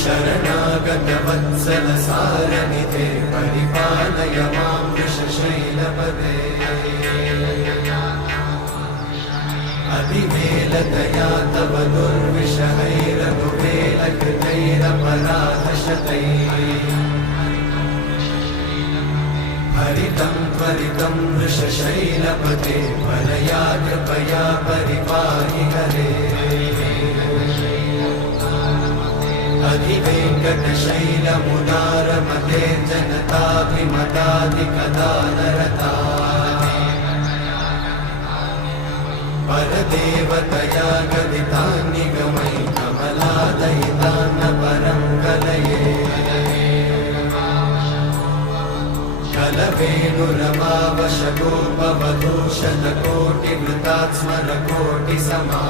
शरणागतवत्सलसारनिधे परिपालय मां वृषशैलपदे अतिवेलतया तव दुर्विषहैरघुवेलकृतैरपराधशतैः हरितं त्वरितं वृषशैलपते वरया कृपया परिपाहि हरे अधिवेङ्कटशैलमुदारमते जनताभिमताधिकदानरता परदेवतया गदितान्निगमै कमलादयितान्न परं कलये कलवेणुरमावशगोपवधूषणकोटिवृतात् स्मरकोटिसमा